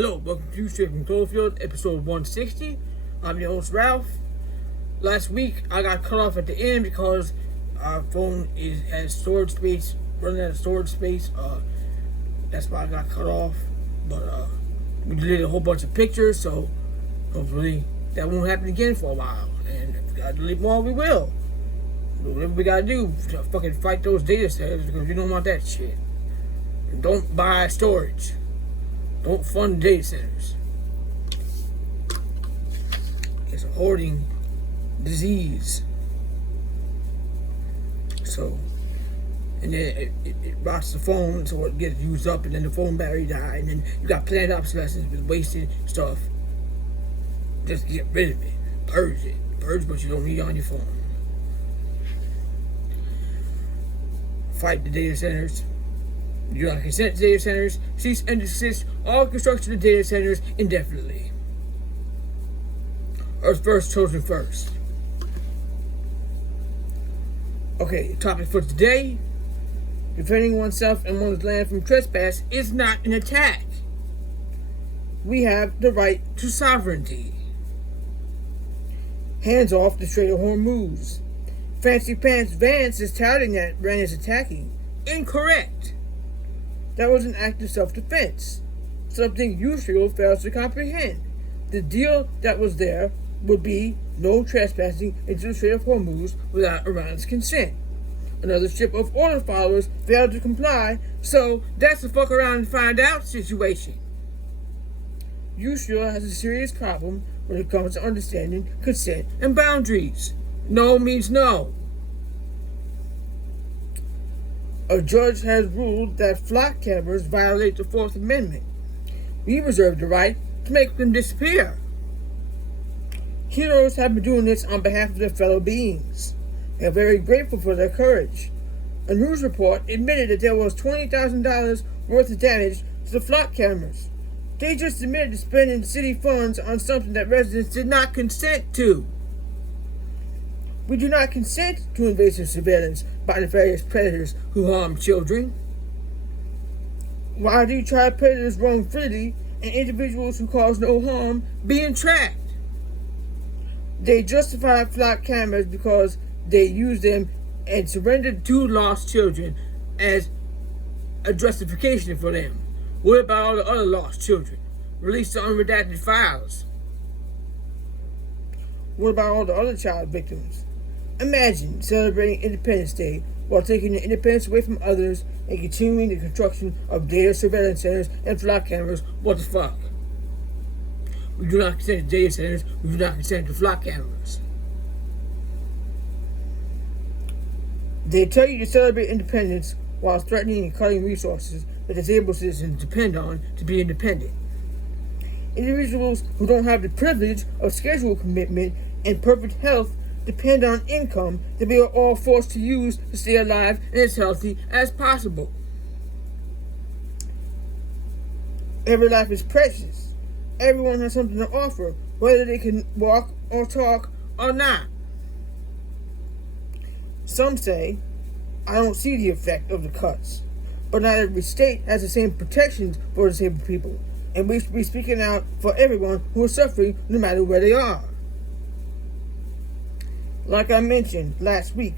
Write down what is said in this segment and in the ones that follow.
Hello, welcome to Straight from Cloverfield, episode 160. I'm your host, Ralph. Last week, I got cut off at the end because our phone has storage space, running out of storage space. That's why I got cut off. But we deleted a whole bunch of pictures, so hopefully that won't happen again for a while. And if we gotta delete more, we will. Whatever we gotta do to fucking fight those data centers, because we don't want that shit. And don't buy storage. Don't fund data centers. It's a hoarding disease. So, and then it rots the phone, so it gets used up, and then the phone battery dies, and then you got planned obsolescence with wasted stuff. Just get rid of it. Purge it. Purge what you don't need on your phone. Fight the data centers. You do not consent to data centers. Cease and desist all construction of data centers indefinitely. Earth first, children first. Okay, the topic for today: defending oneself and one's land from trespass is not an attack. We have the right to sovereignty. Hands off the Strait of Hormuz. Fancy Pants Vance is touting that Iran is attacking. Incorrect. That was an act of self-defense, something Israel fails to comprehend. The deal that was there would be no trespassing into the Strait of Hormuz without Iran's consent. Another ship of order followers failed to comply, so that's a fuck around and find out situation. Israel has a serious problem when it comes to understanding consent and boundaries. No means no. A judge has ruled that flock cameras violate the Fourth Amendment. We reserve the right to make them disappear. Heroes have been doing this on behalf of their fellow beings. They are very grateful for their courage. A news report admitted that there was $20,000 worth of damage to the flock cameras. They just admitted to spending city funds on something that residents did not consent to. We do not consent to invasive surveillance by the various predators who harm children. Why do you try predators roam freely and individuals who cause no harm being tracked? They justify flock cameras because they use them and surrendered 2 lost children as a justification for them. What about all the other lost children? Release the unredacted files. What about all the other child victims? Imagine celebrating Independence Day while taking the independence away from others and continuing the construction of data surveillance centers and flock cameras. What the fuck? We do not consent to data centers. We do not consent to flock cameras. They tell you to celebrate independence while threatening and cutting resources that disabled citizens depend on to be independent. Individuals who don't have the privilege of schedule commitment and perfect health depend on income that we are all forced to use to stay alive and as healthy as possible. Every life is precious. Everyone has something to offer, whether they can walk or talk or not. Some say, I don't see the effect of the cuts, but not every state has the same protections for disabled people, and we should be speaking out for everyone who is suffering no matter where they are. Like I mentioned last week,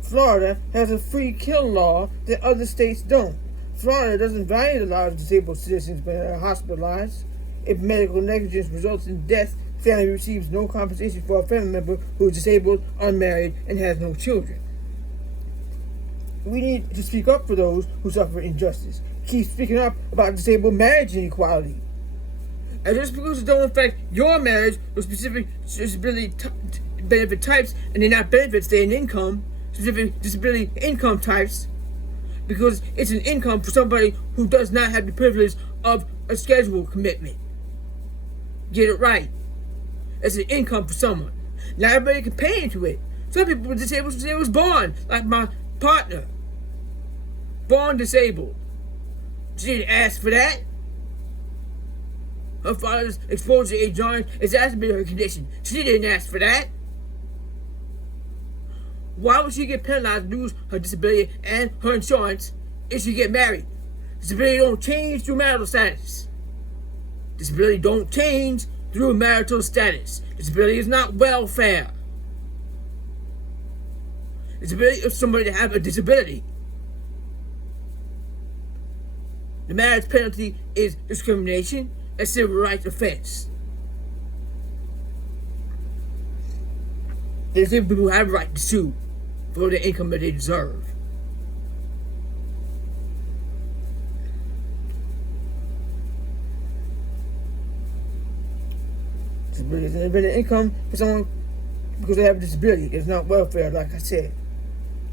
Florida has a free kill law that other states don't. Florida doesn't value the lives of disabled citizens when they are hospitalized. If medical negligence results in death, the family receives no compensation for a family member who is disabled, unmarried, and has no children. We need to speak up for those who suffer injustice. Keep speaking up about disabled marriage inequality. And just because it don't affect your marriage with specific disability benefit types, and they're not benefits, they're an income, specific disability income types, because it's an income for somebody who does not have the privilege of a schedule commitment. Get it right. It's an income for someone. Not everybody can pay into it. Some people were disabled since they was born, like my partner. Born disabled. She didn't ask for that. Her father's exposure to agent is exacerbating her condition. She didn't ask for that. Why would she get penalized to lose her disability and her insurance if she get married? Disability don't change through marital status. Disability don't change through marital status. Disability is not welfare. Disability is somebody to have a disability. The marriage penalty is discrimination and civil rights offense. The disabled people have a right to sue for the income that they deserve. Disability is an independent income for someone because they have a disability. It's not welfare, like I said.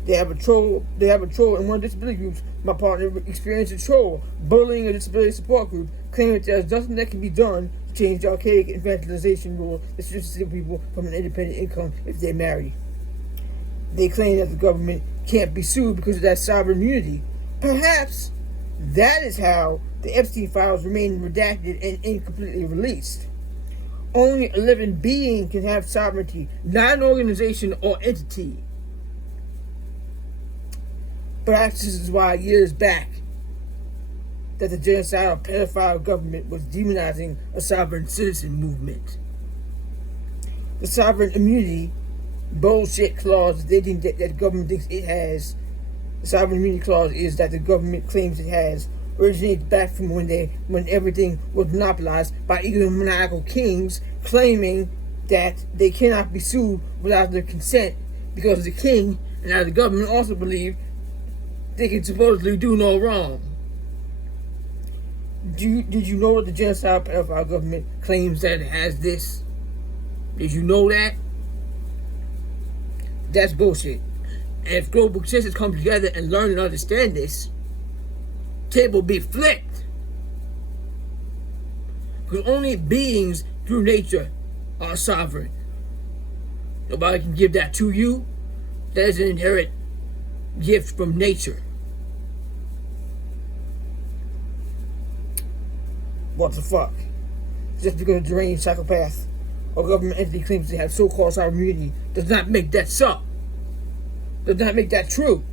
They have a troll in one of the disability groups. My partner experienced a troll, bullying a disability support group, claiming that there's nothing that can be done to change the archaic infantilization rule that restricts disabled people from an independent income if they marry. They claim that the government can't be sued because of that sovereign immunity. Perhaps that is how the Epstein files remain redacted and incompletely released. Only a living being can have sovereignty, not an organization or entity. Perhaps this is why years back that the genocidal pedophile government was demonizing a sovereign citizen movement. The sovereign immunity bullshit clause that the government thinks it has, the sovereign immunity clause is that the government claims it has, originates back from when everything was monopolized by egomaniacal kings claiming that they cannot be sued without their consent because the king and now the government also believe they can supposedly do no wrong. Did you know that the genocidal pedophile government claims that it has this? Did you know that? That's bullshit. And if global consensus come together and learn and understand this, table be flipped. Because only beings through nature are sovereign. Nobody can give that to you. That is an inherent gift from nature. What the fuck? Just because a deranged psychopath or government entity claims to have so-called sovereign immunity does not make that so. Does not make that true.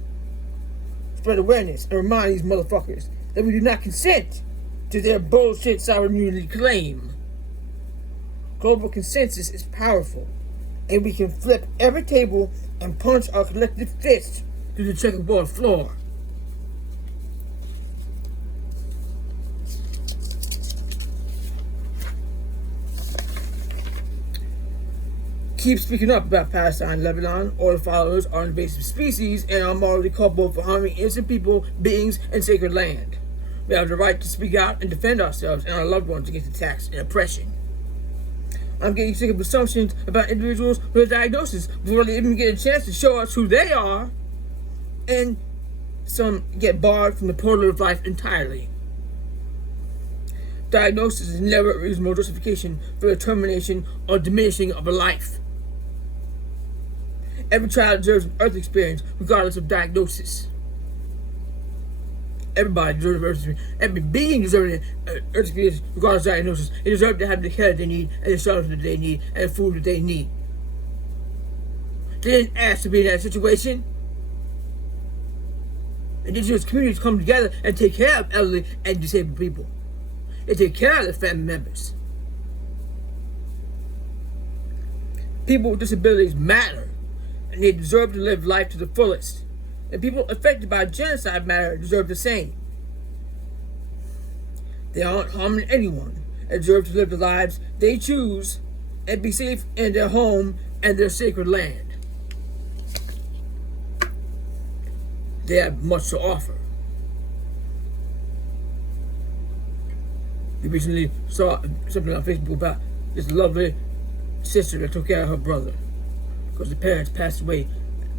Spread awareness and remind these motherfuckers that we do not consent to their bullshit sovereign immunity claim. Global consensus is powerful, and we can flip every table and punch our collective fist through the checkerboard floor. Keep speaking up about Palestine, Lebanon, or the followers are invasive species and are morally culpable for harming innocent people, beings, and sacred land. We have the right to speak out and defend ourselves and our loved ones against attacks and oppression. I'm getting sick of assumptions about individuals with a diagnosis before they even get a chance to show us who they are, and some get barred from the portal of life entirely. Diagnosis is never a reasonable justification for the termination or diminishing of a life. Every child deserves an earth experience regardless of diagnosis. Everybody deserves an earth experience. Every being deserves an earth experience regardless of diagnosis. They deserve to have the care that they need, and the shelter that they need, and the food that they need. They didn't ask to be in that situation. Indigenous communities come together and take care of elderly and disabled people. They take care of their family members. People with disabilities matter, and they deserve to live life to the fullest. And people affected by genocide matter deserve the same. They aren't harming anyone and deserve to live the lives they choose and be safe in their home and their sacred land. They have much to offer. We recently saw something on Facebook about this lovely sister that took care of her brother because the parents passed away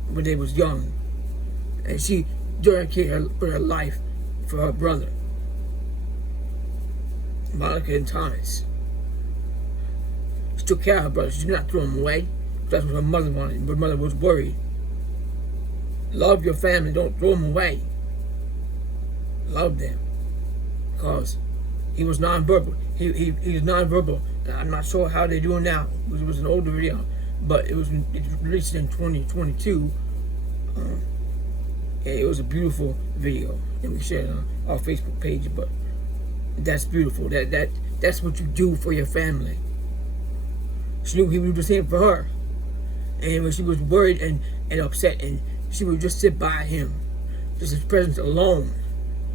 when they was young, and she dedicated her life for her brother, Monica and Thomas. She took care of her brother. She did not throw him away. That's what her mother wanted. Her mother was worried. Love your family. Don't throw them away. Love them, because he was nonverbal. He was nonverbal. I'm not sure how they're doing now. It was an older video, but it was released in 2022. It was a beautiful video, and we shared it on our Facebook page. But that's beautiful. That That's what you do for your family. She knew he would do the same for her. And when she was worried and upset, and she would just sit by him, just his presence alone.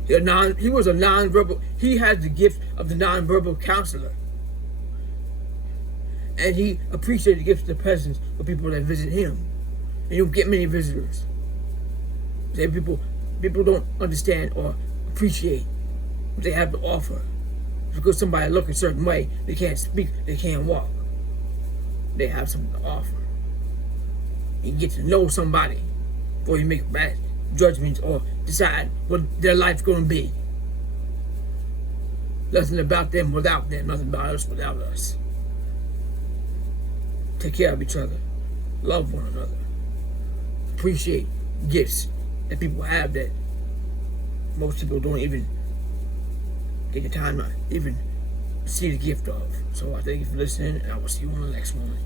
He was a non-verbal. He had the gift of the non-verbal counselor, and he appreciated the gift of the presence of people that visit him. And you don't get many visitors. People don't understand or appreciate what they have to offer. Because somebody look a certain way, they can't speak, they can't walk. They have something to offer. You get to know somebody before you make bad judgments or decide what their life's going to be. Nothing about them without them, nothing about us without us. Take care of each other. Love one another. Appreciate gifts that people have that most people don't even take the time to even see the gift of. So I thank you for listening, and I will see you on the next one.